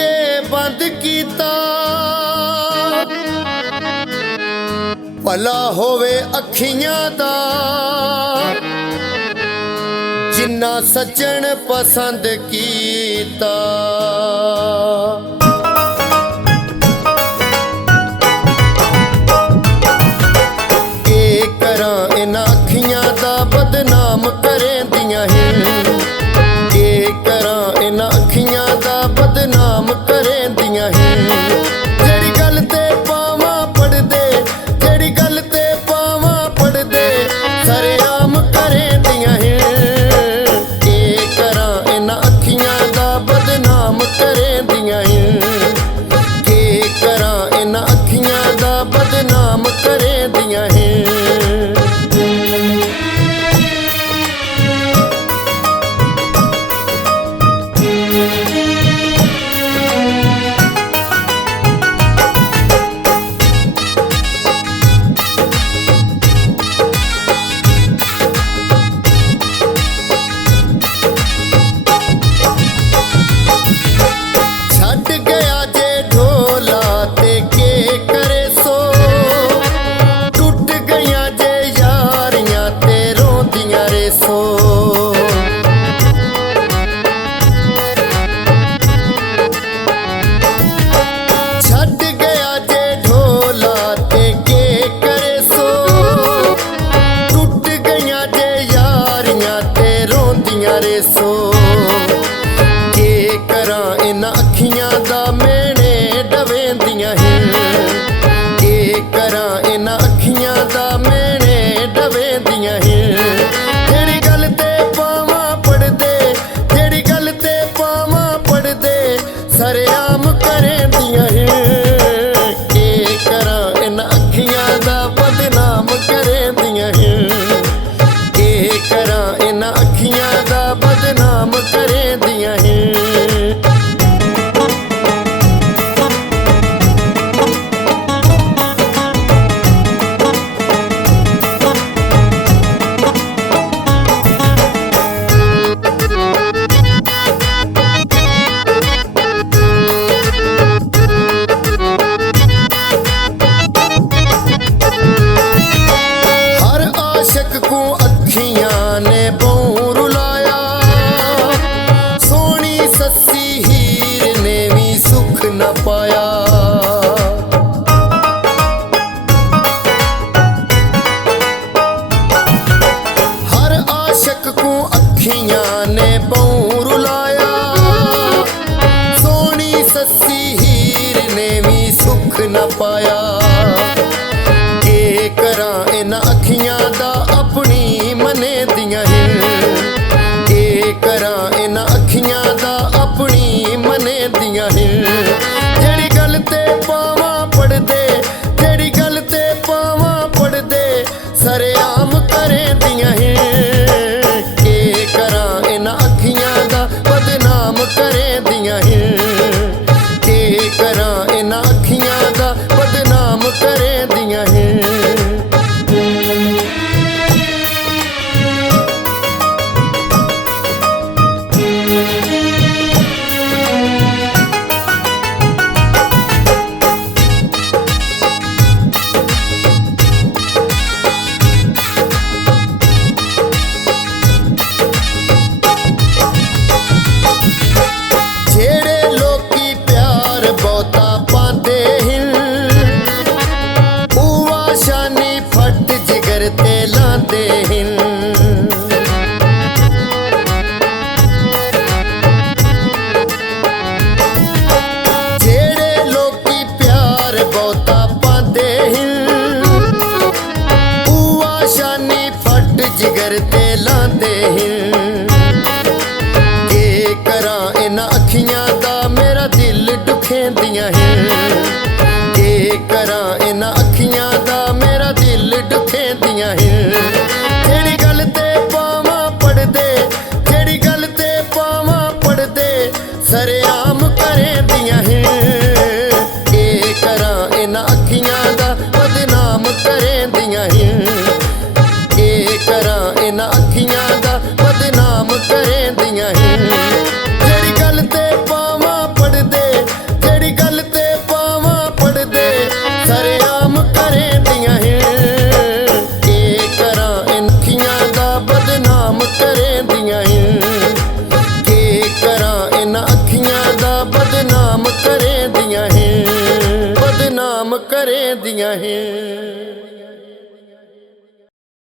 के बंद कीता भला होवे अखियां दा जिन्ना सज्जन पसंद कीता। के करां इन्हां अखियां दा बदनाम करेंदियां हिं। के करां इन्हां अखियां दा बदनाम करेंदियां हिं। जेड़ी गल ते पावां पढ़दे, जेड़ी गल ते पावां पढ़दे सरेआम करेंदियां हिं। के करां इन्हां अखियां दा बदनाम करेंदियां हिं। के करां इन्हां अखियां दा बदनाम करेंदियां हिं। के करां इन्हां अखियां दा मेने डवेंदियां हिं। के करां इन्हां अखियां दा मेने डवेंदियां हिं। जेड़ी गल ते पावां पढ़दे, जेड़ी गल ते पावां पढ़दे सरेआम करेंदियां हिं। के करां इन्हां अखियां दा बदनाम करेंदियां हिं। के करां इन्हां अखियां दा बदनाम करेंदियां हिं। हर आशिक को अखियां ने बहु रुलाया, सोनी सस्सी हीर ने भी सुख न पाया। हर आशिक को अखियां ने बहु रुलाया, सोनी सस्सी हीर ने भी सुख न पाया। के करां इन्हां अखियां दा अपनी मने दियां हिं। के करां इन्हां अखियां दा अपनी मने दियां हिं। जेड़ी गल ते पावां पढ़दे, जेड़ी गल ते पावां पढ़दे सरेआम करेंदियां हिं। के करां इन्हां अखियां दा बदनाम करेंदियां हिं। के करां इन्हां अखियां दा बदनाम करेंदियां हिं। जेड़े लोकी प्यार बहुता पांदे हिं, उवा शानी फट जिगर ते लांदे हिं। जेड़े लोकी प्यार बहुता पांदे हिं, उवा शानी फट जिगर ते लांदे हिं। के करां इन्हां अखियां दा मेरा दिल दुखेंदियां हिं। के करां इन्हां अखियां दा मेरा दिल दुखेंदियां हिं। जेड़ी गल ते पावां पढ़दे, जेड़ी गल ते पावां पढ़दे सरेआम करेंदियां हिं। के करां इन्हां अखियां दा बदनाम करेंदियां हिं। के करां इन्हां अखियां दा बदनाम करेंदियां हिं। जेड़ी गल ते पावां पढ़दे ਇਹਨਾਂ ਅੱਖੀਆਂ ਦਾ ਬਦਨਾਮ ਕਰੇ ਦੀਆਂ ਹੈ, ਬਦਨਾਮ ਕਰੇ ਦੀਆਂ ਹੈ।